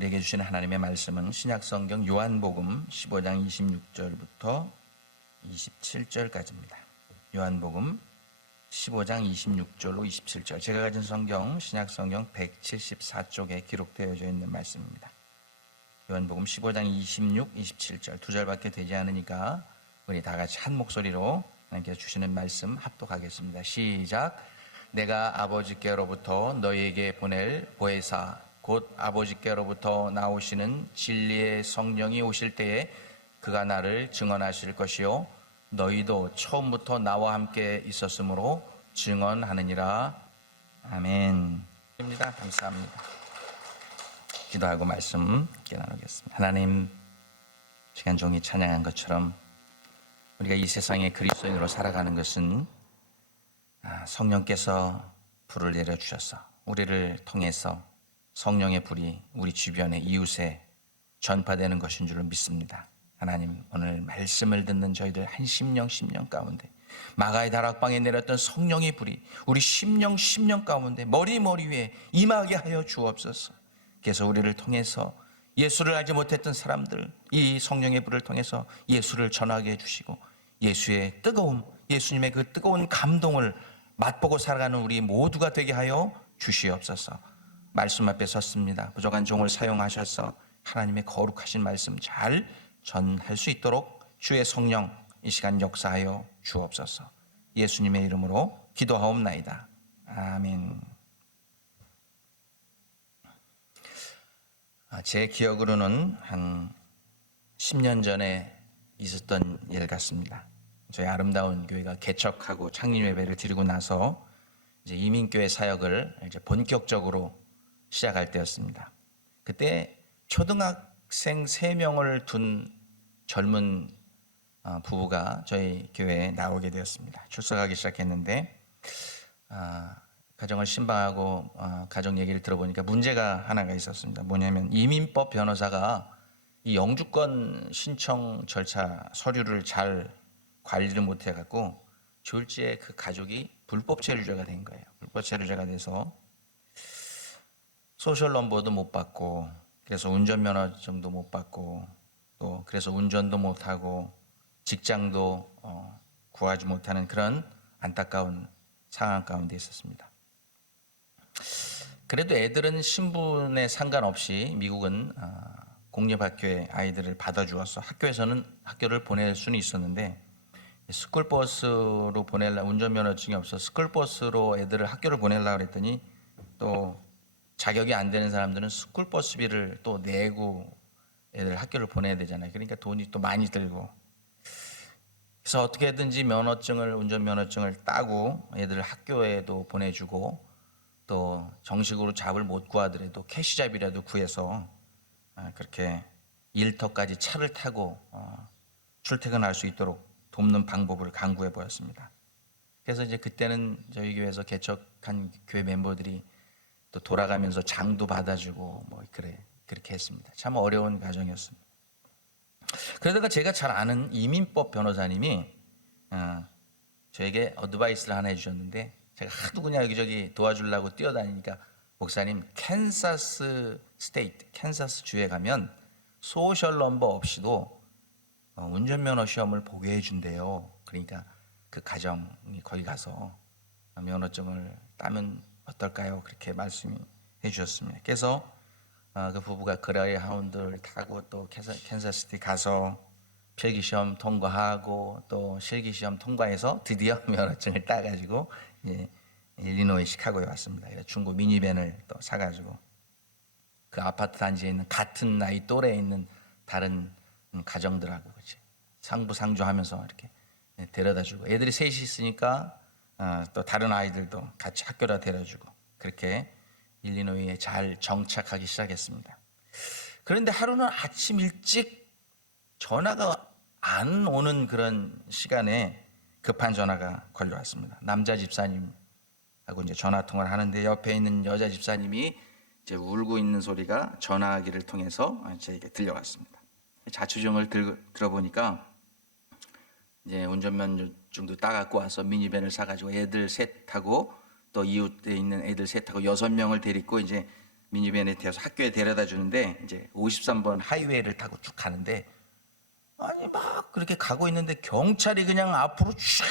우리에게 주시는 하나님의 말씀은 신약성경 요한복음 15장 26절부터 27절까지입니다. 요한복음 15장 26절로 27절, 제가 가진 성경 신약성경 174쪽에 기록되어 있는 말씀입니다. 요한복음 15장 26, 27절 두 절밖에 되지 않으니까 우리 다 같이 한 목소리로 하나님께서 주시는 말씀 합독하겠습니다. 시작. 내가 아버지께로부터 너희에게 보낼 보혜사 곧 아버지께로부터 나오시는 진리의 성령이 오실 때에 그가 나를 증언하실 것이요 너희도 처음부터 나와 함께 있었으므로 증언하느니라. 아멘. 입니다. 감사합니다. 기도하고 말씀 함께 나누겠습니다. 하나님, 시간 종이 찬양한 것처럼 우리가 이 세상에 그리스도인으로 살아가는 것은 성령께서 불을 내려주셔서 우리를 통해서 성령의 불이 우리 주변의 이웃에 전파되는 것인 줄 믿습니다. 하나님, 오늘 말씀을 듣는 저희들 한 심령 가운데 마가의 다락방에 내렸던 성령의 불이 우리 심령 가운데 머리 위에 임하게 하여 주옵소서. 그래서 우리를 통해서 예수를 알지 못했던 사람들, 이 성령의 불을 통해서 예수를 전하게 해주시고 예수의 뜨거움, 예수님의 그 뜨거운 감동을 맛보고 살아가는 우리 모두가 되게 하여 주시옵소서. 말씀 앞에 섰습니다. 부족한 종을 사용하셔서 하나님의 거룩하신 말씀 잘 전할 수 있도록 주의 성령 이 시간 역사하여 주옵소서. 예수님의 이름으로 기도하옵나이다. 아멘. 제 기억으로는 한 10년 전에 있었던 일 같습니다. 저희 아름다운 교회가 개척하고 창립 예배를 드리고 나서 이제 이민교회 사역을 이제 본격적으로 시작할 때였습니다. 그때 초등학생 3명을 둔 젊은 부부가 저희 교회에 나오게 되었습니다. 출석하기 시작했는데 가정을 신방하고 가정 얘기를 들어보니까 문제가 하나가 있었습니다. 뭐냐면 이민법 변호사가 이 영주권 신청 절차 서류를 잘 관리를 못해갖고 졸지에 그 가족이 불법 체류자가 된 거예요. 불법 체류자가 돼서 소셜 넘버도 못 받고, 그래서 운전면허증도 못 받고, 또 그래서 운전도 못하고 직장도 구하지 못하는 그런 안타까운 상황 가운데 있었습니다. 그래도 애들은 신분에 상관없이 미국은 공립학교에 아이들을 받아주어서 학교를 보낼 수는 있었는데, 스쿨버스로 운전면허증이 없어서 스쿨버스로 애들을 학교를 보내려고 그랬더니 또 자격이 안 되는 사람들은 스쿨버스비를 또 내고 애들 학교를 보내야 되잖아요. 그러니까 돈이 또 많이 들고, 그래서 어떻게든지 운전면허증을 따고 애들 학교에도 보내주고, 또 정식으로 잡을 못 구하더라도 캐시잡이라도 구해서 그렇게 일터까지 차를 타고 출퇴근할 수 있도록 돕는 방법을 강구해 보였습니다. 그래서 이제 그때는 저희 교회에서 개척한 교회 멤버들이 또 돌아가면서 장도 받아주고 그렇게 했습니다. 참 어려운 과정이었습니다. 그러다가 제가 잘 아는 이민법 변호사님이 저에게 어드바이스를 하나 해주셨는데, 제가 하도 그냥 여기저기 도와주려고 뛰어다니니까, 목사님, 캔사스 주에 가면 소셜 넘버 없이도 운전면허 시험을 보게 해준대요. 그러니까 그 가정이 거기 가서 면허증을 따면 어떨까요? 그렇게 말씀해 주셨습니다. 그래서 그 부부가 그레이하운드를 타고 또 캔사스시티 가서 필기시험 통과하고 또 실기시험 통과해서 드디어 면허증을 따가지고 일리노이 시카고에 왔습니다. 그래서 중고 미니밴을 또 사가지고 그 아파트 단지에 있는 같은 나이 또래에 있는 다른 가정들하고 같이 상부상조하면서 이렇게 데려다주고, 애들이 셋이 있으니까 또 다른 아이들도 같이 학교로 데려주고, 그렇게 일리노이에 잘 정착하기 시작했습니다. 그런데 하루는 아침 일찍 전화가 안 오는 그런 시간에 급한 전화가 걸려왔습니다. 남자 집사님하고 이제 전화 통화를 하는데, 옆에 있는 여자 집사님이 이제 울고 있는 소리가 전화기를 통해서 저에게 들려왔습니다. 자초지종을 들어보니까 이제 운전면허증도 따갖고 와서 미니밴을 사가지고 애들 셋하고 또 이웃에 있는 애들 셋하고 6명을 데리고 이제 미니밴에 태워서 학교에 데려다 주는데 이제 53번 하이웨이를 타고 쭉 가는데 아니 막 그렇게 가고 있는데 경찰이 그냥 앞으로 쫙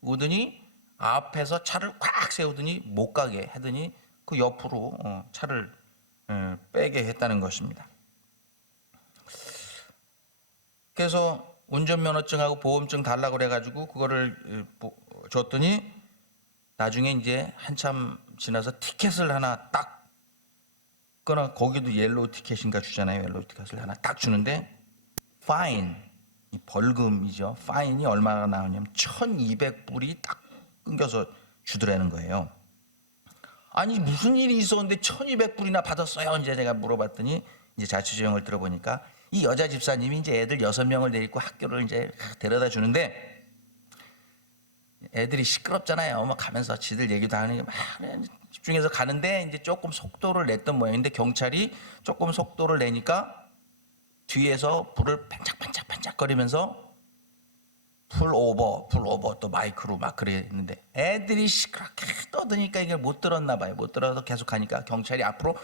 오더니 앞에서 차를 꽉 세우더니 못 가게 하더니 그 옆으로 차를 빼게 했다는 것입니다. 그래서 운전면허증하고 보험증 달라고 그래가지고 그거를 줬더니 나중에 이제 한참 지나서 티켓을 하나 딱 거나 거기도 옐로우 티켓인가 주잖아요. 옐로우 티켓을 하나 딱 주는데 파인, 이 벌금이죠. 파인이 얼마나 나오냐면 1,200불이 딱 끊겨서 주더라는 거예요. 아니 무슨 일이 있었는데 1,200불이나 받았어요? 이제 제가 물어봤더니 이제 자취조정을 들어보니까 이 여자 집사님이 이제 애들 6명을 데리고 학교를 이제 데려다 주는데 애들이 시끄럽잖아요. 막 가면서 지들 얘기도 하는 막 집중해서 가는데 이제 조금 속도를 냈던 모양인데 경찰이 조금 속도를 내니까 뒤에서 불을 반짝반짝거리면서 풀 오버 또 마이크로 막 그랬는데 애들이 시끄럽게 떠드니까 이게 못 들었나 봐요. 못 들어서 계속 가니까 경찰이 앞으로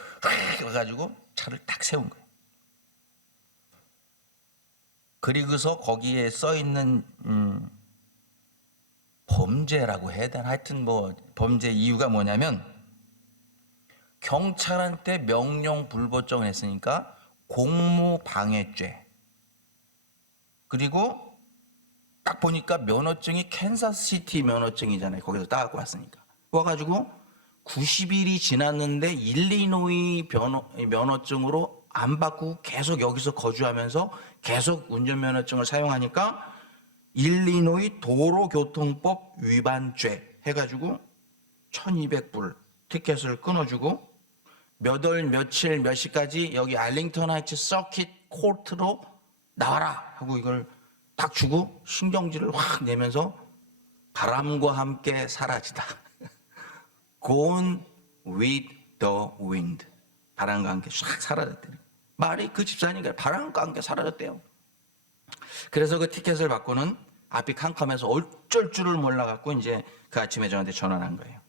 와가지고 차를 딱 세운 거예요. 그리고서 거기에 써 있는 범죄라고 해야 되나? 하여튼 뭐 범죄 이유가 뭐냐면 경찰한테 명령 불복종을 했으니까 공무방해죄. 그리고 딱 보니까 면허증이 캔사스시티 면허증이잖아요. 거기서 따갖고 왔으니까. 와가지고 90일이 지났는데 일리노이 면허증으로 안 바꾸고 계속 여기서 거주하면서 계속 운전면허증을 사용하니까 일리노이 도로교통법 위반죄 해가지고 1,200불 티켓을 끊어주고 몇 월 며칠 몇 시까지 여기 알링턴 하이츠 서킷 코트로 나와라 하고 이걸 딱 주고 신경질을 확 내면서 바람과 함께 사라지다. Gone with the wind. 바람과 함께 싹 사라졌대요. 말이 그 집사니까 바람과 함께 사라졌대요. 그래서 그 티켓을 받고는 앞이 캄캄해서 어쩔 줄을 몰라갖고 이제 그 아침에 저한테 전화를 한 거예요.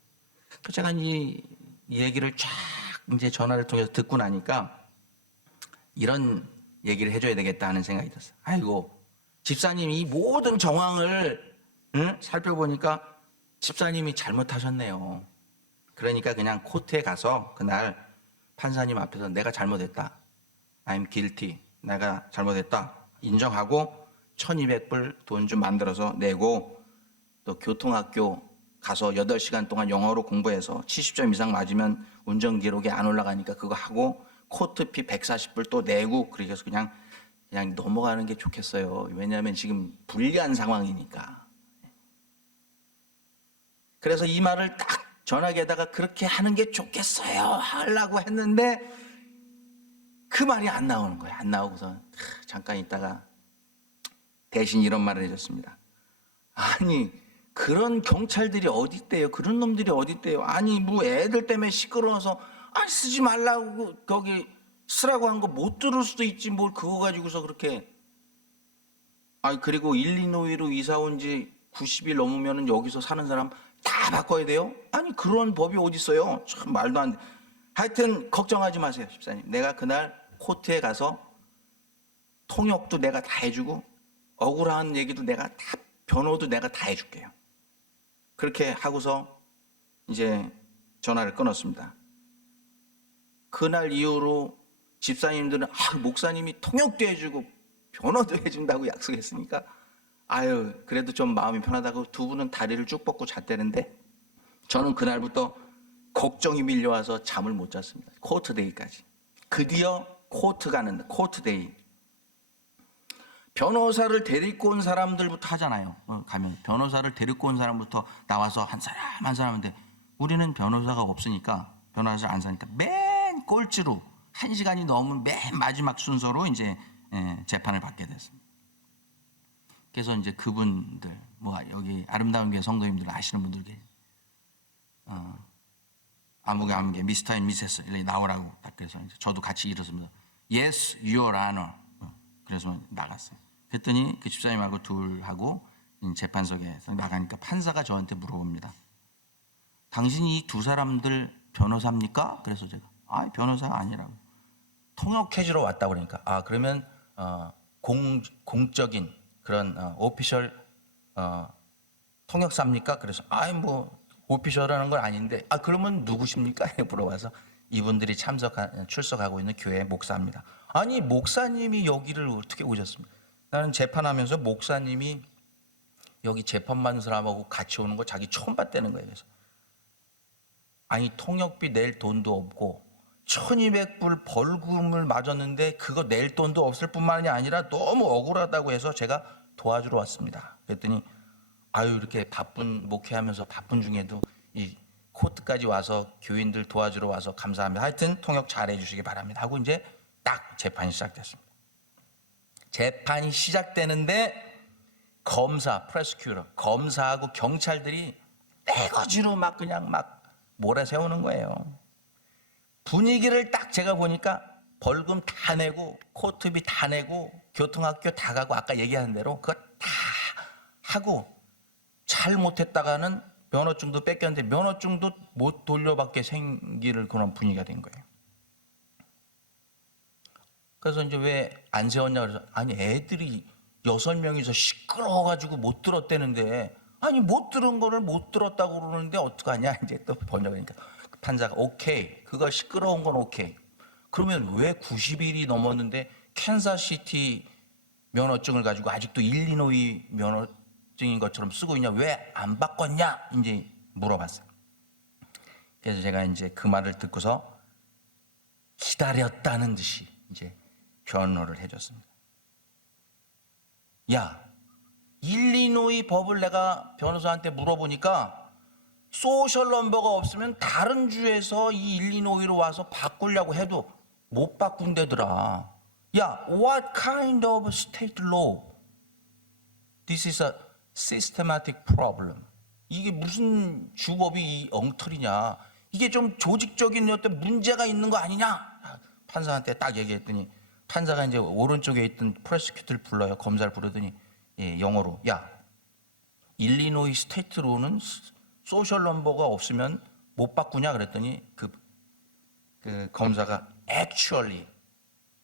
그 제가 이 얘기를 쫙 이제 전화를 통해서 듣고 나니까 이런 얘기를 해줘야 되겠다 하는 생각이 들었어요. 아이고, 집사님이 이 모든 정황을 살펴보니까 집사님이 잘못하셨네요. 그러니까 그냥 코트에 가서 그날 판사님 앞에서 내가 잘못했다. I'm guilty. 내가 잘못했다. 인정하고 1,200불 돈 좀 만들어서 내고 또 교통학교 가서 8시간 동안 영어로 공부해서 70점 이상 맞으면 운전기록에 안 올라가니까 그거 하고 코트피 140불 또 내고 그래서 그냥 넘어가는 게 좋겠어요. 왜냐하면 지금 불리한 상황이니까. 그래서 이 말을 딱 전화기에다가 그렇게 하는 게 좋겠어요 하려고 했는데 그 말이 안 나오는 거예요. 안 나오고서 잠깐 있다가 대신 이런 말을 해줬습니다. 아니 그런 경찰들이 어디 있대요? 그런 놈들이 어디 있대요? 아니 뭐 애들 때문에 시끄러워서 아니 쓰지 말라고 거기 쓰라고 한 거 못 들을 수도 있지 뭘 그거 가지고서 그렇게. 아니 그리고 일리노이로 이사 온 지 90일 넘으면은 여기서 사는 사람 다 바꿔야 돼요? 아니 그런 법이 어디 있어요? 참 말도 안 돼. 하여튼 걱정하지 마세요, 집사님. 내가 그날 코트에 가서 통역도 내가 다 해주고 억울한 얘기도 내가 다 변호도 내가 다 해줄게요. 그렇게 하고서 이제 전화를 끊었습니다. 그날 이후로 집사님들은 목사님이 통역도 해주고 변호도 해준다고 약속했으니까 아유 그래도 좀 마음이 편하다고 두 분은 다리를 쭉 뻗고 잤다는데 저는 그날부터 걱정이 밀려와서 잠을 못 잤습니다. 코트데이까지. 드디어 코트 가는데 코트데이. 변호사를 데리고 온 사람들부터 하잖아요. 가면 변호사를 데리고 온 사람부터 나와서 한 사람 한 사람인데 우리는 변호사가 없으니까 변호사를 안 사니까 맨 꼴찌로 1시간이 넘은 맨 마지막 순서로 이제 재판을 받게 됐습니다. 그래서 이제 그분들 뭐 여기 아름다운 교회 성도님들 아시는 분들 아무개 미스터 앤 미세스 이렇게 나오라고 딱 그래서 이제 저도 같이 일었습니다. Yes, Your Honor. 그래서 나갔어요. 그랬더니 그 집사님하고 둘하고 재판석에서 나가니까 판사가 저한테 물어봅니다. 당신이 이 두 사람들 변호사입니까? 그래서 제가 변호사가 아니라고. 통역해주러 왔다 그러니까 그러면 공적인 그런 오피셜 통역사입니까? 그래서 뭐 오피셜하는 건 아닌데 그러면 누구십니까? 물어봐서 이분들이 출석하고 있는 교회 목사입니다. 아니 목사님이 여기를 어떻게 오셨습니까? 나는 재판하면서 목사님이 여기 재판받는 사람하고 같이 오는 거 자기 처음 봤다는 거예요. 그래서 아니 통역비 낼 돈도 없고 1200불 벌금을 맞았는데 그거 낼 돈도 없을 뿐만이 아니라 너무 억울하다고 해서 제가 도와주러 왔습니다. 그랬더니 이렇게 바쁜 목회하면서 바쁜 중에도 이 코트까지 와서 교인들 도와주러 와서 감사합니다. 하여튼 통역 잘 해주시기 바랍니다 하고 이제 딱 재판이 시작됐습니다. 재판이 시작되는데 프로세큐터 검사하고 경찰들이 떼거지로 그냥 몰아세우는 거예요. 분위기를 딱 제가 보니까 벌금 다 내고 코트비 다 내고 교통학교 다 가고 아까 얘기한 대로 그거 다 하고 잘못했다가는 면허증도 뺏겼는데 면허증도 못 돌려받게 생길 그런 분위기가 된 거예요. 그래서 이제 왜 안 세웠냐 그래서 애들이 6명이서 시끄러워가지고 못 들었대는데 못 들은 거를 못 들었다고 그러는데 어떡하냐 이제 또 번역하니까 판사가 오케이 그거 시끄러운 건 오케이 그러면 왜 90일이 넘었는데 캔사시티 면허증을 가지고 아직도 일리노이 면허증인 것처럼 쓰고 있냐 왜 안 바꿨냐 이제 물어봤어요. 그래서 제가 이제 그 말을 듣고서 기다렸다는 듯이 이제 변호를 해줬습니다. 일리노이 법을 내가 변호사한테 물어보니까 소셜 넘버가 없으면 다른 주에서 이 일리노이로 와서 바꾸려고 해도 못 바꾼대더라. What kind of state law? This is a systematic problem. 이게 무슨 주법이 엉터리냐? 이게 좀 조직적인 어떤 문제가 있는 거 아니냐? 판사한테 딱 얘기했더니 판사가 이제 오른쪽에 있던 프로세큐터를 불러요. 검사를 부르더니 영어로 일리노이 스테이트로는 소셜 넘버가 없으면 못 바꾸냐 그랬더니 그 검사가 actually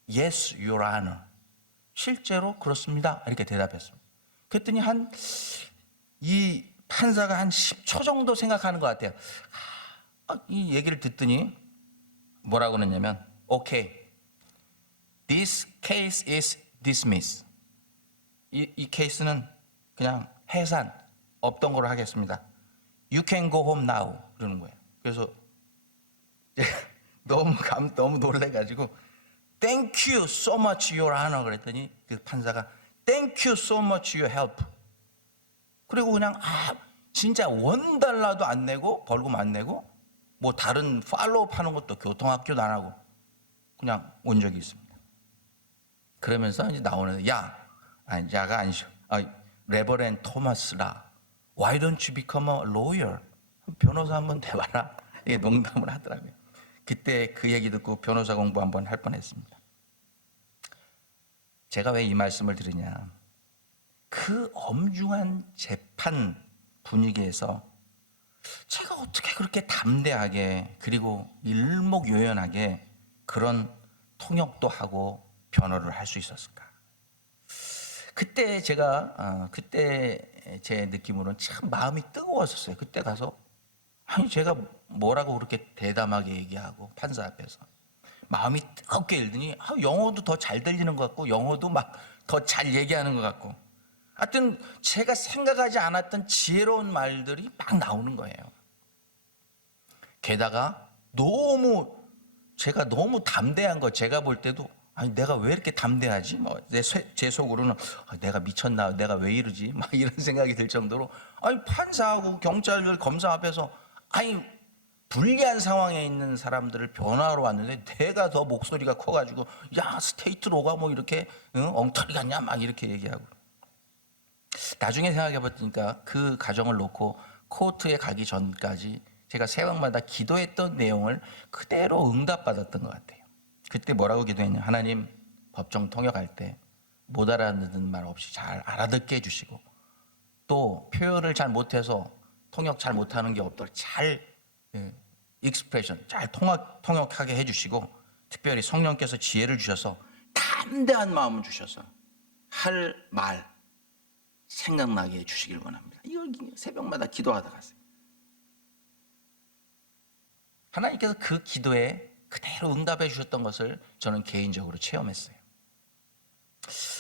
yes your honor 실제로 그렇습니다 이렇게 대답했습니다. 그랬더니 이 판사가 한 10초 정도 생각하는 것 같아요. 이 얘기를 듣더니 뭐라고 그랬냐면 okay this case is dismissed. 이 케이스는 그냥 해산 없던 걸로 하겠습니다. You can go home now 그러는 거예요. 그래서 너무 놀래가지고 Thank you so much your honor 그랬더니 그 판사가 Thank you so much your help. 그리고 그냥 진짜 $1도 안 내고 벌금 안 내고 뭐 다른 팔로우업 하는 것도 교통학교도 안 하고 그냥 온 적이 있습니다. 그러면서 이제 나오는 야가 아니죠. 레버렌 토마스라 Why don't you become a lawyer? 변호사 한번 돼봐라. 이게 농담을 하더라고요. 그때 그 얘기 듣고 변호사 공부 한번 할 뻔했습니다. 제가 왜 이 말씀을 드리냐? 그 엄중한 재판 분위기에서 제가 어떻게 그렇게 담대하게 그리고 일목요연하게 그런 통역도 하고 변호를 할 수 있었을까? 그때 제 느낌으로는 참 마음이 뜨거웠었어요. 그때 가서 제가 뭐라고 그렇게 대담하게 얘기하고 판사 앞에서 마음이 뜨겁게 읽더니 영어도 더 잘 들리는 것 같고 영어도 더 잘 얘기하는 것 같고 하여튼 제가 생각하지 않았던 지혜로운 말들이 막 나오는 거예요. 게다가 제가 너무 담대한 거 제가 볼 때도 내가 왜 이렇게 담대하지? 제 속으로는 내가 미쳤나? 내가 왜 이러지? 이런 생각이 들 정도로 판사하고 경찰들 검사 앞에서 불리한 상황에 있는 사람들을 변호하러 왔는데 내가 더 목소리가 커가지고 스테이트로가 이렇게 엉터리 같냐? 이렇게 얘기하고 나중에 생각해봤으니까 그 가정을 놓고 코트에 가기 전까지 제가 새벽마다 기도했던 내용을 그대로 응답받았던 것 같아요. 그때 뭐라고 기도했냐? 하나님 법정 통역할 때 못 알아듣는 말 없이 잘 알아듣게 해주시고 또 표현을 잘 못해서 통역 잘 못하는 게 없도록 잘 익스프레션 잘 통역하게 해주시고 특별히 성령께서 지혜를 주셔서 담대한 마음을 주셔서 할 말 생각나게 해주시길 원합니다. 이걸 새벽마다 기도하다 갔어요. 하나님께서 그 기도에 그대로 응답해 주셨던 것을 저는 개인적으로 체험했어요.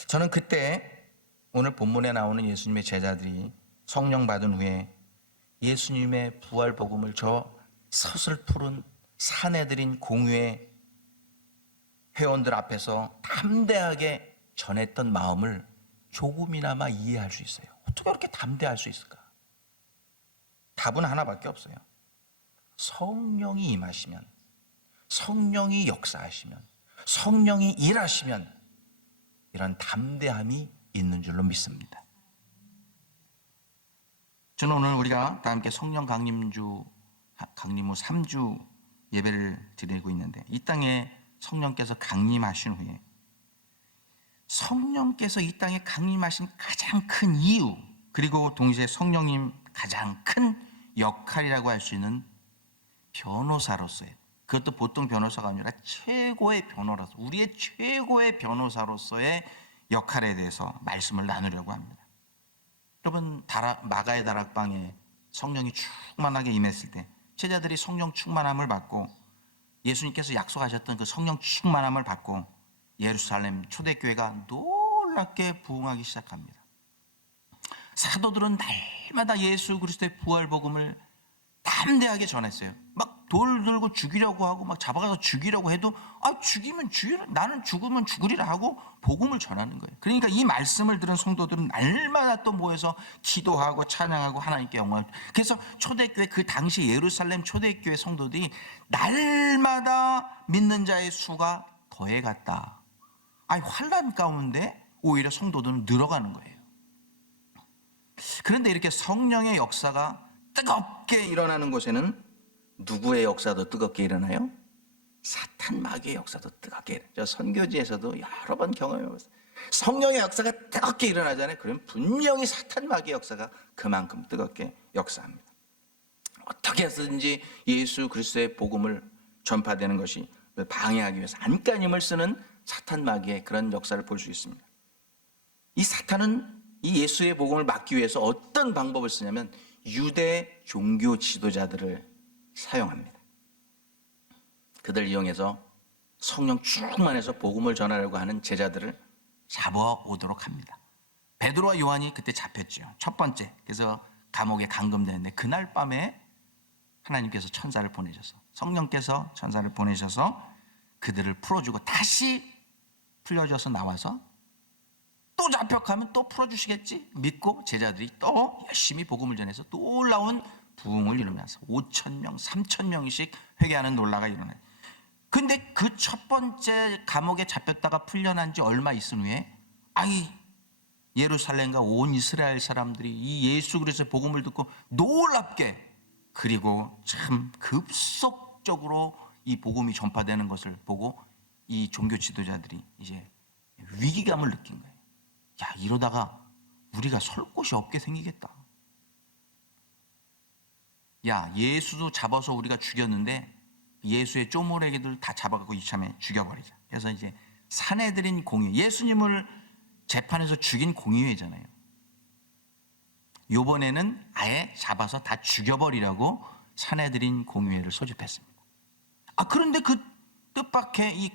저는 그때 오늘 본문에 나오는 예수님의 제자들이 성령 받은 후에 예수님의 부활 복음을 저 서슬푸른 사내들인 공유의 회원들 앞에서 담대하게 전했던 마음을 조금이나마 이해할 수 있어요. 어떻게 그렇게 담대할 수 있을까? 답은 하나밖에 없어요. 성령이 임하시면, 성령이 역사하시면, 성령이 일하시면 이런 담대함이 있는 줄로 믿습니다. 저는 오늘 우리가 다 함께 성령 강림 후 3주 예배를 드리고 있는데, 이 땅에 성령께서 강림하신 후에 성령께서 이 땅에 강림하신 가장 큰 이유, 그리고 동시에 성령님 가장 큰 역할이라고 할 수 있는 변호사로서의, 그것도 보통 변호사가 아니라 최고의 변호사로서, 우리의 최고의 변호사로서의 역할에 대해서 말씀을 나누려고 합니다. 여러분, 마가의 다락방에 성령이 충만하게 임했을 때 제자들이 성령 충만함을 받고 예수님께서 약속하셨던 그 성령 충만함을 받고 예루살렘 초대교회가 놀랍게 부흥하기 시작합니다. 사도들은 날마다 예수 그리스도의 부활 복음을 담대하게 전했어요. 막 돌 들고 죽이려고 하고 막 잡아가서 죽이려고 해도 죽이면 죽이라, 나는 죽으면 죽으리라 하고 복음을 전하는 거예요. 그러니까 이 말씀을 들은 성도들은 날마다 또 모여서 기도하고 찬양하고 하나님께 영광을. 그래서 초대교회, 그 당시 예루살렘 초대교회 성도들이 날마다 믿는 자의 수가 더해갔다. 환난 가운데 오히려 성도들은 늘어가는 거예요. 그런데 이렇게 성령의 역사가 뜨겁게 일어나는 곳에는 누구의 역사도 뜨겁게 일어나요? 사탄 마귀의 역사도 뜨겁게 일어나요. 저 선교지에서도 여러 번 경험해봤어요. 성령의 역사가 뜨겁게 일어나잖아요. 그러면 분명히 사탄 마귀의 역사가 그만큼 뜨겁게 역사합니다. 어떻게 해서든지 예수 그리스도의 복음을 전파되는 것이 방해하기 위해서 안간힘을 쓰는 사탄 마귀의 그런 역사를 볼 수 있습니다. 이 사탄은 이 예수의 복음을 막기 위해서 어떤 방법을 쓰냐면 유대 종교 지도자들을 사용합니다. 그들 이용해서 성령 충만해서 복음을 전하려고 하는 제자들을 잡아오도록 합니다. 베드로와 요한이 그때 잡혔죠. 첫 번째. 그래서 감옥에 감금되는데 그날 밤에 하나님께서 천사를 보내셔서, 성령께서 천사를 보내셔서 그들을 풀어주고 다시 풀려져서 나와서 또 잡혀가면 또 풀어주시겠지 믿고 제자들이 또 열심히 복음을 전해서 또 놀라운 부흥을 이루면서 5,000명, 3,000명씩 회개하는 놀라가 일어나요. 근데 그 첫 번째 감옥에 잡혔다가 풀려난 지 얼마 있은 후에 예루살렘과 온 이스라엘 사람들이 이 예수 그리스도의 복음을 듣고 놀랍게, 그리고 참 급속적으로 이 복음이 전파되는 것을 보고 이 종교 지도자들이 이제 위기감을 느낀 거예요. 이러다가 우리가 설 곳이 없게 생기겠다. 예수도 잡아서 우리가 죽였는데 예수의 쪼무레기들 다 잡아갖고 이참에 죽여버리자. 그래서 이제 사내들인 공의, 예수님을 재판에서 죽인 공의회잖아요. 요번에는 아예 잡아서 다 죽여버리라고 사내들인 공의회를 소집했습니다. 그런데 그 뜻밖의 이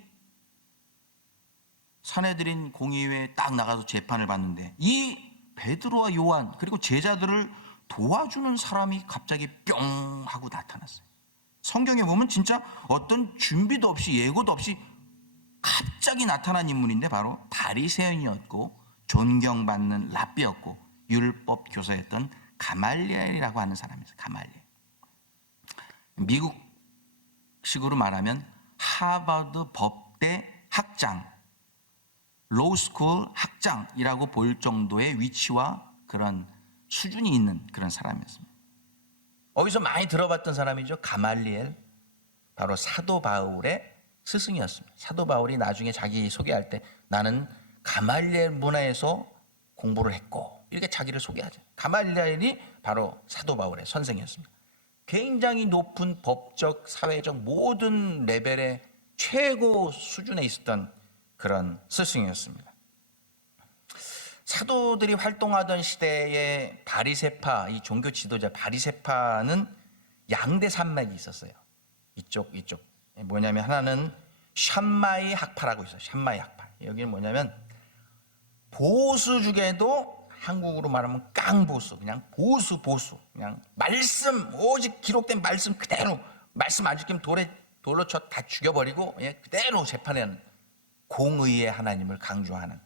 사내들인 공의회에 딱 나가서 재판을 받는데 이 베드로와 요한 그리고 제자들을 도와주는 사람이 갑자기 뿅 하고 나타났어요. 성경에 보면 진짜 어떤 준비도 없이 예고도 없이 갑자기 나타난 인물인데 바로 바리새인이었고 존경받는 랍비였고 율법 교사였던 가말리엘이라고 하는 사람이었어요. 가말리엘. 미국식으로 말하면 하버드 법대 학장, 로스쿨 학장이라고 볼 정도의 위치와 그런 수준이 있는 그런 사람이었습니다. 어디서 많이 들어봤던 사람이죠. 가말리엘, 바로 사도 바울의 스승이었습니다. 사도 바울이 나중에 자기 소개할 때 나는 가말리엘 문화에서 공부를 했고 이렇게 자기를 소개하죠. 가말리엘이 바로 사도 바울의 선생이었습니다. 굉장히 높은 법적, 사회적 모든 레벨의 최고 수준에 있었던 그런 스승이었습니다. 사도들이 활동하던 시대의 바리새파, 이 종교 지도자 바리새파는 양대 산맥이 있었어요. 이쪽. 뭐냐면 하나는 샴마이 학파라고 있어요. 샴마이 학파. 여기는 뭐냐면 보수 중에도 한국으로 말하면 깡보수, 그냥 보수, 그냥 말씀, 오직 기록된 말씀 그대로, 말씀 안 지키면 돌로 쳐 다 죽여버리고 그대로 재판하는 공의의 하나님을 강조하는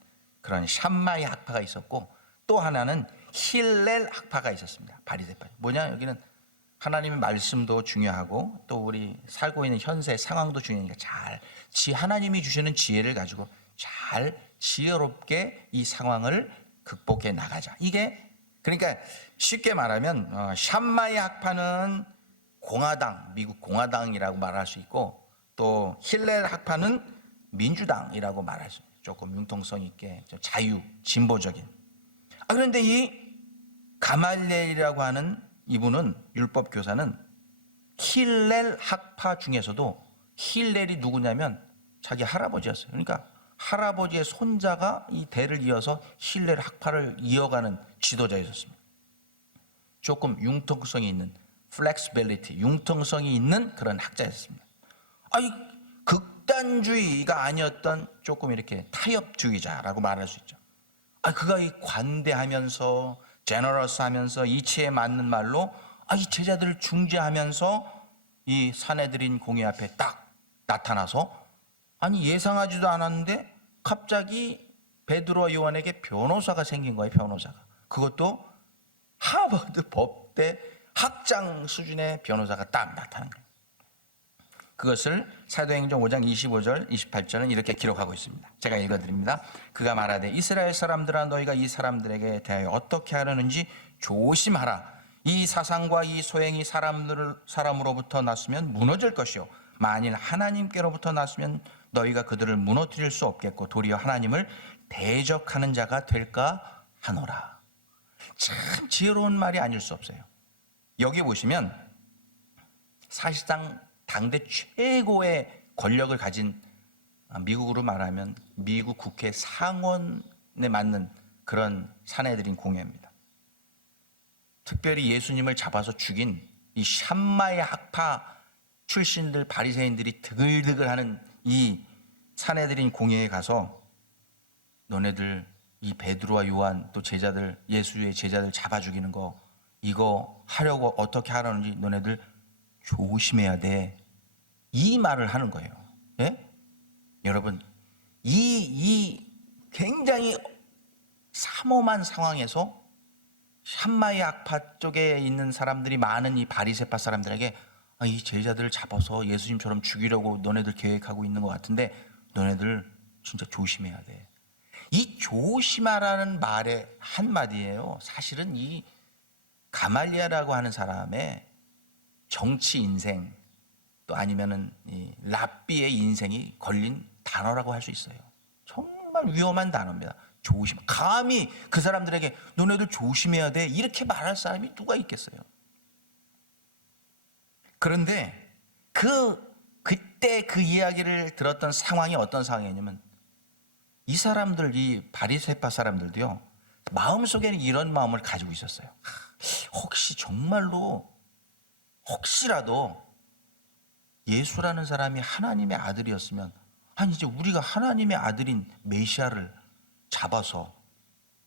그런 샴마이 학파가 있었고, 또 하나는 힐렐 학파가 있었습니다. 바리새파. 뭐냐, 여기는 하나님의 말씀도 중요하고 또 우리 살고 있는 현세 상황도 중요하니까 하나님이 주시는 지혜를 가지고 잘 지혜롭게 이 상황을 극복해 나가자. 이게 그러니까 쉽게 말하면 샴마이 학파는 공화당, 미국 공화당이라고 말할 수 있고, 또 힐렐 학파는 민주당이라고 말할 수 있어요. 조금 융통성 있게 자유, 진보적인. 그런데 이 가말리엘이라고 하는 이분은, 율법 교사는 힐렐 학파 중에서도 힐렐이 누구냐면 자기 할아버지였어요. 그러니까 할아버지의 손자가 이 대를 이어서 힐렐 학파를 이어가는 지도자였습니다. 조금 융통성이 있는, flexibility, 융통성이 있는 그런 학자였습니다. 극단주의가 아니었던 조금 이렇게 타협주의자라고 말할 수 있죠. 그가 이 관대하면서 제너러스하면서 이치에 맞는 말로 이 제자들을 중재하면서 이 사내들인 공회 앞에 딱 나타나서 예상하지도 않았는데 갑자기 베드로와 요한에게 변호사가 생긴 거예요. 변호사가. 그것도 하버드 법대 학장 수준의 변호사가 딱 나타난 거예요. 그것을 사도행전 5장 25절 28절은 이렇게 기록하고 있습니다. 제가 읽어드립니다. 그가 말하되 이스라엘 사람들아, 너희가 이 사람들에게 대하여 어떻게 하려는지 조심하라. 이 사상과 이 소행이 사람으로부터 났으면 무너질 것이요, 만일 하나님께로부터 났으면 너희가 그들을 무너뜨릴 수 없겠고 도리어 하나님을 대적하는 자가 될까 하노라. 참 지혜로운 말이 아닐 수 없어요. 여기 보시면 사실상 당대 최고의 권력을 가진, 미국으로 말하면 미국 국회 상원에 맞는 그런 사내들인 공회입니다. 특별히 예수님을 잡아서 죽인 이 샴마이 학파 출신들, 바리새인들이 드글드글하는 이 사내들인 공회에 가서 너네들 이 베드로와 요한 또 제자들, 예수의 제자들 잡아 죽이는 거, 이거 하려고 어떻게 하라는지 너네들 조심해야 돼. 이 말을 하는 거예요. 예? 여러분, 이 굉장히 삼엄한 상황에서 샴마이 학파 쪽에 있는 사람들이 많은 이 바리새파 사람들에게 이 제자들을 잡아서 예수님처럼 죽이려고 너네들 계획하고 있는 것 같은데 너네들 진짜 조심해야 돼. 이 조심하라는 말의 한마디예요. 사실은 이 가말리아라고 하는 사람의 정치 인생, 또 아니면은 이 랍비의 인생이 걸린 단어라고 할 수 있어요. 정말 위험한 단어입니다. 조심. 감히 그 사람들에게 너네들 조심해야 돼 이렇게 말할 사람이 누가 있겠어요? 그런데 그때 그 이야기를 들었던 상황이 어떤 상황이냐면, 이 사람들, 이 바리새파 사람들도요, 마음속에는 이런 마음을 가지고 있었어요. 혹시 정말로 혹시라도 예수라는 사람이 하나님의 아들이었으면, 이제 우리가 하나님의 아들인 메시아를 잡아서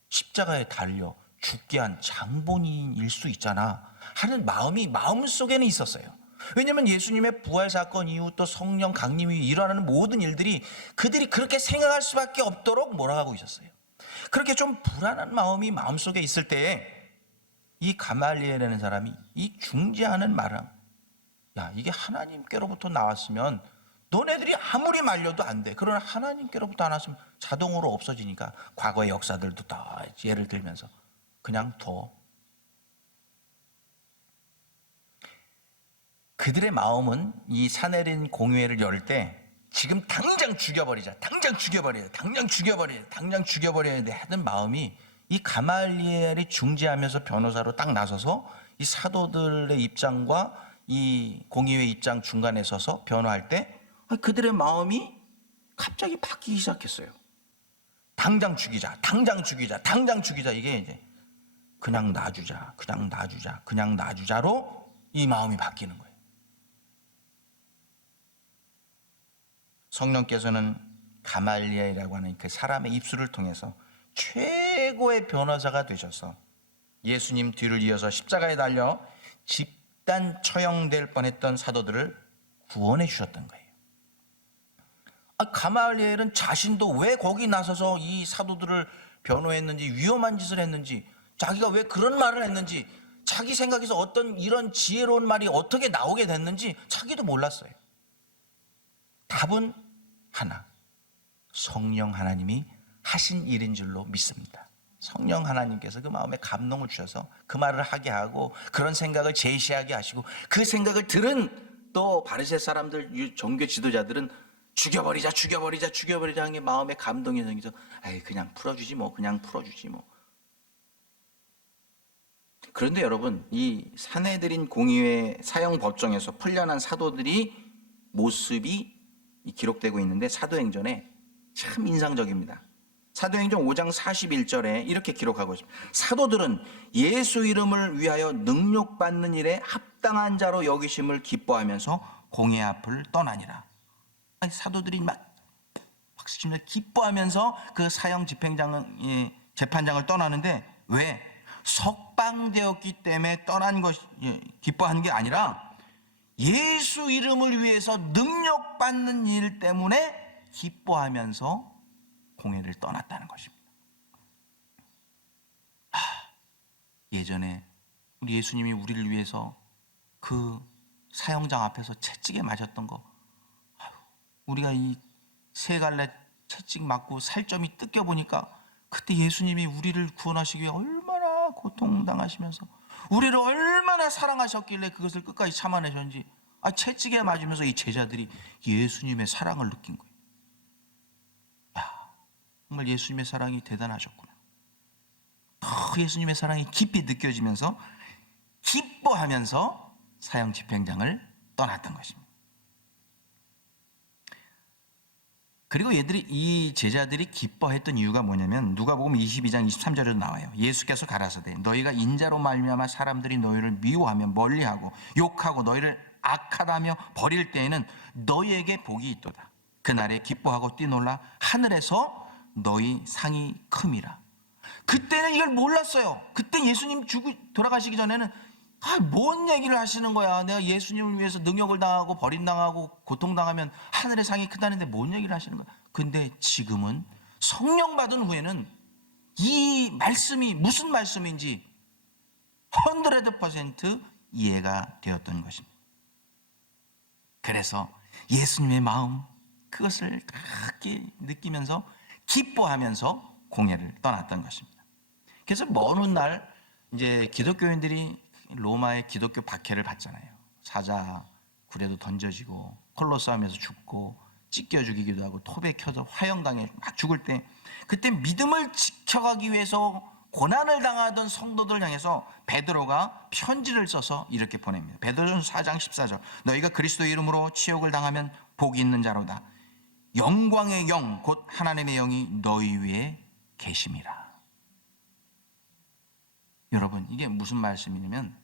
십자가에 달려 죽게 한 장본인일 수 있잖아 하는 마음이 마음속에는 있었어요. 왜냐하면 예수님의 부활 사건 이후 또 성령 강림이 일어나는 모든 일들이 그들이 그렇게 생각할 수밖에 없도록 몰아가고 있었어요. 그렇게 좀 불안한 마음이 마음속에 있을 때에 이 가말리엘이라는 사람이 이 중재하는 말을, 이게 하나님께로부터 나왔으면 너네들이 아무리 말려도 안 돼. 그러나 하나님께로부터 안 왔으면 자동으로 없어지니까 과거의 역사들도 다 예를 들면서 그냥 둬. 그들의 마음은 이 사내린 공회를 열 때 지금 당장 죽여버리자, 당장 죽여버려야 돼 하는 마음이 이 가말리엘이 중재하면서 변호사로 딱 나서서 이 사도들의 입장과 이 공의회 입장 중간에 서서 변호할 때 그들의 마음이 갑자기 바뀌기 시작했어요. 당장 죽이자, 당장 죽이자, 당장 죽이자. 이게 이제 그냥 놔주자, 그냥 놔주자, 그냥 놔주자로 이 마음이 바뀌는 거예요. 성령께서는 가말리엘이라고 하는 그 사람의 입술을 통해서 최고의 변호사가 되셔서 예수님 뒤를 이어서 십자가에 달려 집단 처형될 뻔했던 사도들을 구원해 주셨던 거예요. 가말리엘은 자신도 왜 거기 나서서 이 사도들을 변호했는지, 위험한 짓을 했는지, 자기가 왜 그런 말을 했는지, 자기 생각에서 어떤 이런 지혜로운 말이 어떻게 나오게 됐는지 자기도 몰랐어요. 답은 하나, 성령 하나님이 하신 일인 줄로 믿습니다. 성령 하나님께서 그 마음에 감동을 주셔서 그 말을 하게 하고 그런 생각을 제시하게 하시고, 그 생각을 들은 또 바리새 사람들, 종교 지도자들은 죽여버리자 하는 게 마음에 감동이 생겨서 그냥 풀어주지 뭐, 그냥 풀어주지 뭐. 그런데 여러분, 이 사내들인 공의회 사형 법정에서 풀려난 사도들이 모습이 기록되고 있는데 사도행전에 참 인상적입니다. 사도행전 5장 41절에 이렇게 기록하고 있습니다. 사도들은 예수 이름을 위하여 능력받는 일에 합당한 자로 여기심을 기뻐하면서 공회 앞을 떠나니라. 사도들이 막 기뻐하면서 그 사형 재판장을 떠나는데, 왜? 석방되었기 때문에 떠난 것이 기뻐하는 게 아니라 예수 이름을 위해서 능력받는 일 때문에 기뻐하면서 공회를 떠났다는 것입니다. 예전에 우리 예수님이 우리를 위해서 그 사형장 앞에서 채찍에 맞았던 거, 우리가 이 세 갈래 채찍 맞고 살점이 뜯겨 보니까 그때 예수님이 우리를 구원하시기 위해 얼마나 고통당하시면서 우리를 얼마나 사랑하셨길래 그것을 끝까지 참아내셨는지, 채찍에 맞으면서 이 제자들이 예수님의 사랑을 느낀 거예요. 정말 예수님의 사랑이 대단하셨구나. 더 예수님의 사랑이 깊이 느껴지면서 기뻐하면서 사형 집행장을 떠났던 것입니다. 그리고 이 제자들이 기뻐했던 이유가 뭐냐면 누가복음 22장 23절에도 나와요. 예수께서 가라사대 너희가 인자로 말미암아 사람들이 너희를 미워하며 멀리하고 욕하고 너희를 악하다며 버릴 때에는 너희에게 복이 있도다. 그날에 기뻐하고 뛰놀라 하늘에서 너희 상이 큼이라. 그때는 이걸 몰랐어요. 그때 예수님 돌아가시기 전에는 뭔 얘기를 하시는 거야. 내가 예수님을 위해서 능욕을 당하고 버림당하고 고통당하면 하늘의 상이 크다는데 뭔 얘기를 하시는 거야. 근데 지금은 성령 받은 후에는 이 말씀이 무슨 말씀인지 100% 이해가 되었던 것입니다. 그래서 예수님의 마음, 그것을 크게 느끼면서 기뻐하면서 공회를 떠났던 것입니다. 그래서 먼 훗날 이제 기독교인들이 로마의 기독교 박해를 받잖아요. 사자 굴에도 던져지고 콜로세움에서 죽고 찢겨 죽이기도 하고 톱에 켜서 화형당해 막 죽을 때, 그때 믿음을 지켜가기 위해서 고난을 당하던 성도들 향해서 베드로가 편지를 써서 이렇게 보냅니다. 베드로전서 4장 14절 너희가 그리스도 이름으로 치욕을 당하면 복이 있는 자로다. 영광의 영 곧 하나님의 영이 너희 위에 계심이라. 여러분, 이게 무슨 말씀이냐면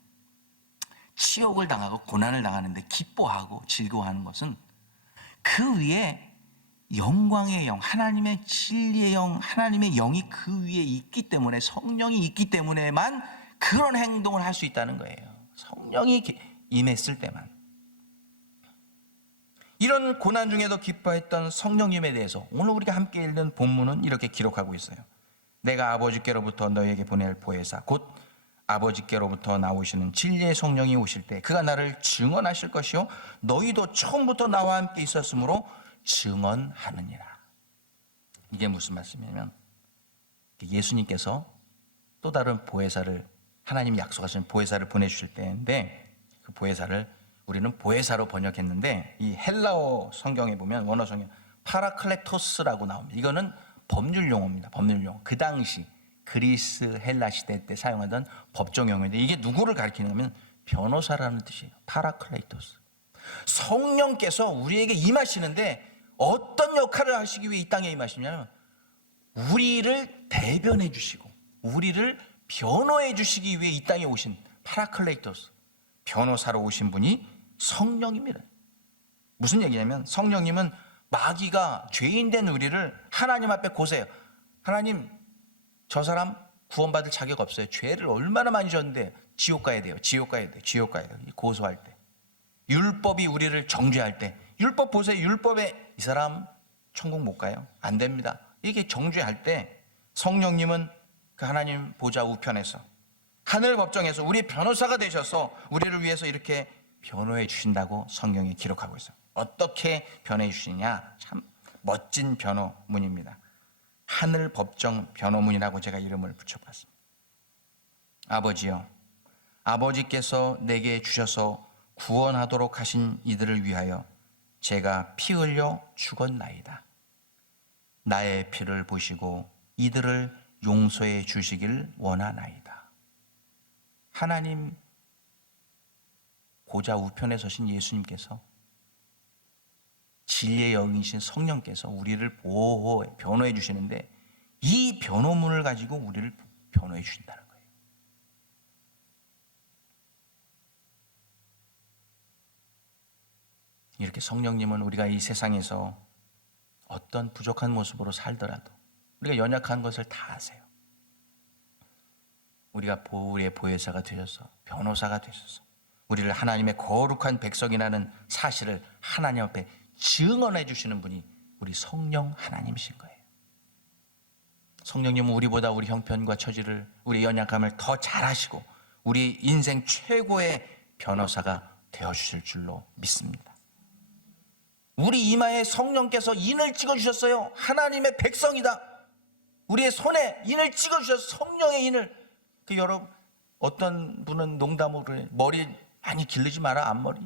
치욕을 당하고 고난을 당하는데 기뻐하고 즐거워하는 것은 그 위에 영광의 영, 하나님의 진리의 영, 하나님의 영이 그 위에 있기 때문에, 성령이 있기 때문에만 그런 행동을 할 수 있다는 거예요. 성령이 임했을 때만. 이런 고난 중에도 기뻐했던 성령님에 대해서 오늘 우리가 함께 읽는 본문은 이렇게 기록하고 있어요. 내가 아버지께로부터 너희에게 보낼 보혜사 곧 아버지께로부터 나오시는 진리의 성령이 오실 때 그가 나를 증언하실 것이요 너희도 처음부터 나와 함께 있었으므로 증언하느니라. 이게 무슨 말씀이냐면 예수님께서 또 다른 보혜사를, 하나님이 약속하신 보혜사를 보내주실 때인데, 그 보혜사를 우리는 보혜사로 번역했는데 이 헬라어 성경에 보면 원어 성경 파라클레토스라고 나옵니다. 이거는 법률 용어입니다. 법률 용어. 그 당시 그리스 헬라 시대 때 사용하던 법정 용어인데 이게 누구를 가리키는 거면 변호사라는 뜻이에요. 파라클레이토스. 성령께서 우리에게 임하시는데 어떤 역할을 하시기 위해 이 땅에 임하시냐면 우리를 대변해 주시고 우리를 변호해 주시기 위해 이 땅에 오신 파라클레이토스, 변호사로 오신 분이 성령입니다. 무슨 얘기냐면 성령님은 마귀가 죄인된 우리를 하나님 앞에 고세해요. 하나님, 저 사람 구원받을 자격 없어요. 죄를 얼마나 많이 졌는데 지옥 가야 돼요. 지옥 가야 돼요. 지옥 가야 돼요. 고소할 때. 율법이 우리를 정죄할 때. 율법 보세요. 율법에 이 사람 천국 못 가요. 안 됩니다. 이게 정죄할 때 성령님은 그 하나님 보좌 우편에서 하늘 법정에서 우리 변호사가 되셔서 우리를 위해서 이렇게 변호해 주신다고 성경에 기록하고 있어요. 어떻게 변호해 주시냐? 참 멋진 변호문입니다. 하늘 법정 변호문이라고 제가 이름을 붙여봤습니다. 아버지여, 아버지께서 내게 주셔서 구원하도록 하신 이들을 위하여 제가 피 흘려 죽었나이다. 나의 피를 보시고 이들을 용서해 주시길 원하나이다. 하나님 보좌 우편에 서신 예수님께서 진리의 영이신 성령께서 우리를 보호해 변호해 주시는데 이 변호문을 가지고 우리를 변호해 주신다는 거예요. 이렇게 성령님은 우리가 이 세상에서 어떤 부족한 모습으로 살더라도 우리가 연약한 것을 다 아세요. 우리가 우리의 보혜사가 되셔서 변호사가 되셔서 우리를 하나님의 거룩한 백성이라는 사실을 하나님 앞에 증언해 주시는 분이 우리 성령 하나님이신 거예요. 성령님은 우리보다 우리 형편과 처지를 우리 연약함을 더 잘 아시고 우리 인생 최고의 변호사가 되어주실 줄로 믿습니다. 우리 이마에 성령께서 인을 찍어주셨어요. 하나님의 백성이다. 우리의 손에 인을 찍어주셔서 성령의 인을 여러분 어떤 분은 농담으로 머리 많이 기르지 마라 앞머리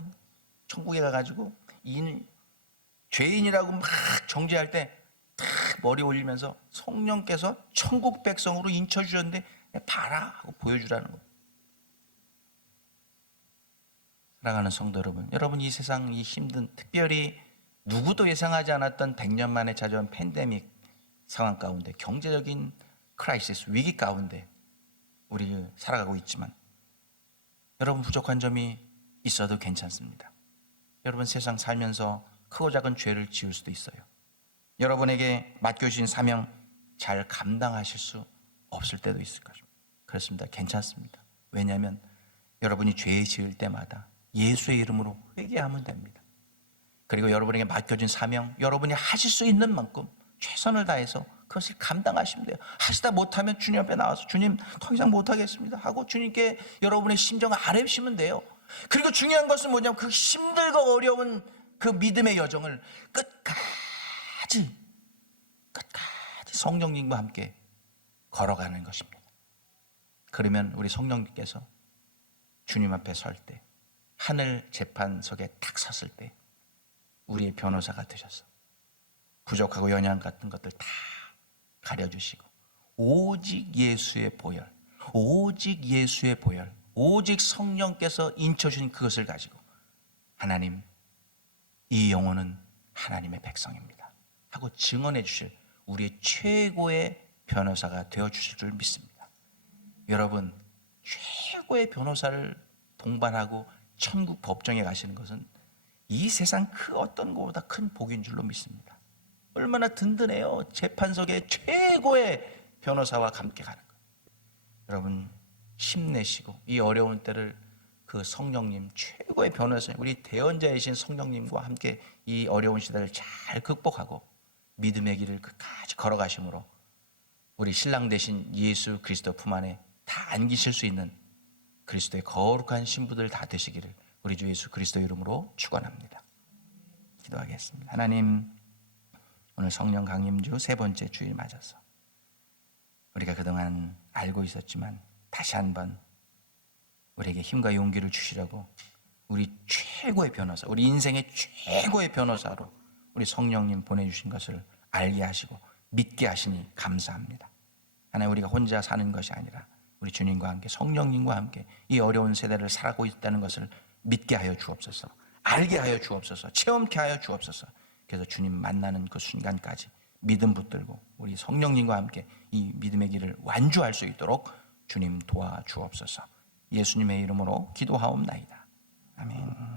천국에 가가지고 죄인이라고 막 정죄할 때 탁 머리 올리면서 성령께서 천국 백성으로 인쳐주셨는데 봐라 하고 보여주라는 거예요. 사랑하는 성도 여러분, 여러분 이 세상 이 힘든 특별히 누구도 예상하지 않았던 100년 만에 찾아온 팬데믹 상황 가운데 경제적인 크라이시스 위기 가운데 우리 살아가고 있지만 여러분 부족한 점이 있어도 괜찮습니다. 여러분 세상 살면서 크고 작은 죄를 지을 수도 있어요. 여러분에게 맡겨주신 사명 잘 감당하실 수 없을 때도 있을 것입니다. 그렇습니다. 괜찮습니다. 왜냐하면 여러분이 죄 지을 때마다 예수의 이름으로 회개하면 됩니다. 그리고 여러분에게 맡겨진 사명 여러분이 하실 수 있는 만큼 최선을 다해서 그것을 감당하시면 돼요. 하시다 못하면 주님 앞에 나와서 주님 더 이상 못하겠습니다 하고 주님께 여러분의 심정을 아뢰시면 돼요. 그리고 중요한 것은 뭐냐면 그 힘들고 어려운 그 믿음의 여정을 끝까지 성령님과 함께 걸어가는 것입니다. 그러면 우리 성령님께서 주님 앞에 설 때 하늘 재판석에 딱 섰을 때 우리의 변호사가 되셔서 부족하고 연약 같은 것들 다 가려주시고 오직 예수의 보혈, 오직 예수의 보혈, 오직 성령께서 인쳐주신 그것을 가지고 하나님 이 영혼은 하나님의 백성입니다 하고 증언해 주실 우리의 최고의 변호사가 되어주실 줄 믿습니다. 여러분 최고의 변호사를 동반하고 천국 법정에 가시는 것은 이 세상 그 어떤 것보다 큰 복인 줄로 믿습니다. 얼마나 든든해요. 재판석에 최고의 변호사와 함께 가는 것. 여러분 힘내시고 이 어려운 때를 그 성령님 최고의 변호사님 우리 대언자이신 성령님과 함께 이 어려운 시대를 잘 극복하고 믿음의 길을 끝까지 걸어가심으로 우리 신랑 되신 예수 그리스도 품 안에 다 안기실 수 있는 그리스도의 거룩한 신부들 다 되시기를 우리 주 예수 그리스도 이름으로 축원합니다. 기도하겠습니다. 하나님 오늘 성령 강림주 세 번째 주일 맞아서 우리가 그동안 알고 있었지만 다시 한번 우리에게 힘과 용기를 주시려고 우리 최고의 변호사, 우리 인생의 최고의 변호사로 우리 성령님 보내주신 것을 알게 하시고 믿게 하시니 감사합니다. 하나님, 우리가 혼자 사는 것이 아니라 우리 주님과 함께 성령님과 함께 이 어려운 세대를 살아가고 있다는 것을 믿게 하여 주옵소서. 알게 하여 주옵소서. 체험케 하여 주옵소서. 그래서 주님 만나는 그 순간까지 믿음 붙들고 우리 성령님과 함께 이 믿음의 길을 완주할 수 있도록 주님 도와주옵소서. 예수님의 이름으로 기도하옵나이다. 아멘.